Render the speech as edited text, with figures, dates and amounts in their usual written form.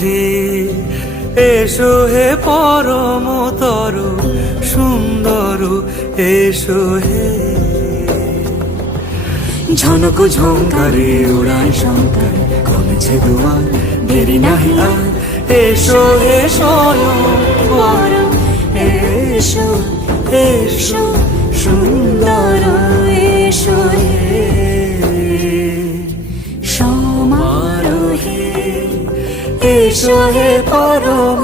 হে, এসো হে পরমতর সুন্দর, এসো হে। ঝনক ঝঙ্কারে উড়ায় শঙ্কার, কমেছে দুয়ার, দেরি নাহি আর। এসো হে স্বয়ংবর, এসো এসো সুন্দর, এসো হে সমারোহে, এসো হে পরম